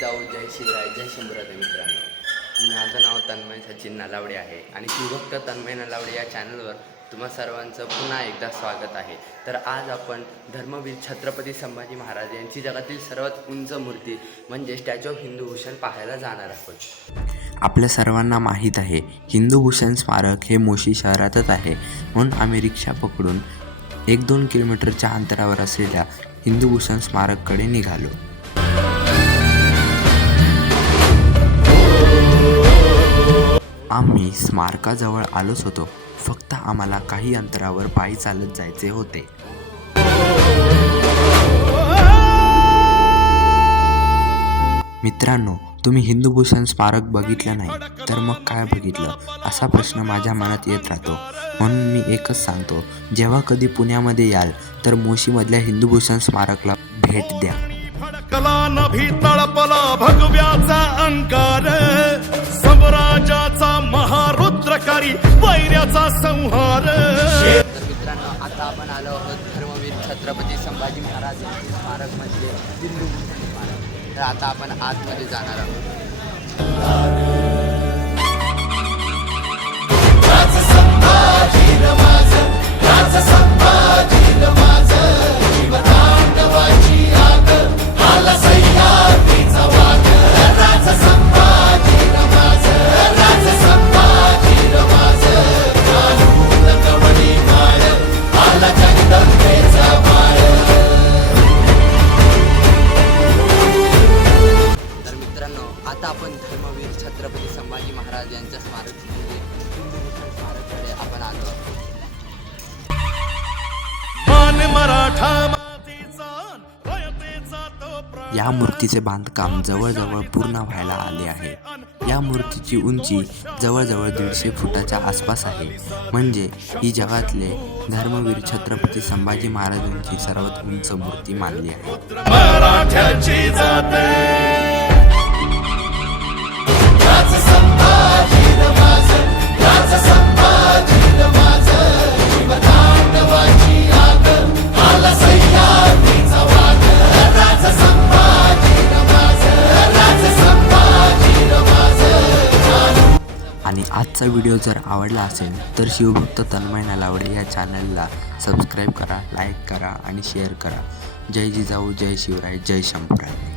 जाऊ जय शिवराय जय शंभूराजे मित्रांनो. माझं नाव तन्मय सचिन नलावडे आहे आणि शिवभक्त तन्मय नलावडे या चॅनलवर तुम्हा सर्वांचं पुन्हा एकदा स्वागत आहे. तर आज आपण धर्मवीर छत्रपती संभाजी महाराज यांची जगातील सर्वात उंच मूर्ती म्हणजे स्टॅच्यू ऑफ हिंदू भूषण पाहायला जाणार आहोत. आपल्या सर्वांना माहीत आहे हिंदूभूषण स्मारक हे मोशी शहरातच आहे. म्हणून आम्ही रिक्षा पकडून एक दोन किलोमीटरच्या अंतरावर असलेल्या हिंदूभूषण स्मारककडे निघालो. आम्ही स्मारकाजवळ आलोच होतो. फक्त आम्हाला काही अंतरावर पायी चालत जायचे होते. मित्रांनो तुम्ही हिंदूभूषण स्मारक बघितलं नाही तर मग काय बघितलं? असा प्रश्न माझ्या मनात येत राहतो. म्हणून मी एकच सांगतो जेव्हा कधी पुण्यामध्ये याल तर मोशीमधल्या हिंदूभूषण स्मारकला भेट द्या. भगव्याचा अंकार संहार. तर मित्रांनो आता आपण आलो आहोत धर्मवीर छत्रपती संभाजी महाराज यांचे स्मारक म्हणजे हिंदू स्मारक तर आता आपण आतमध्ये जाणार आहोत. संभाजी महाराज यांच्या स्मारक स्मारककडे आपण आलो. या मूर्तीचे बांधकाम जवळजवळ पूर्ण व्हायला आले आहे. या मूर्तीची उंची जवळजवळ दीडशे फुटाच्या आसपास आहे. म्हणजे ही जगातले धर्मवीर छत्रपती संभाजी महाराजांची सर्वात उंच मूर्ती मानली आहे. आजचा व्हिडिओ जर आवडला असेल तर शिवभक्त तन्मय नलावडे या चॅनलला सबस्क्राईब करा लाईक करा आणि शेअर करा. जय जिजाऊ जय शिवराय जय शंभूराय.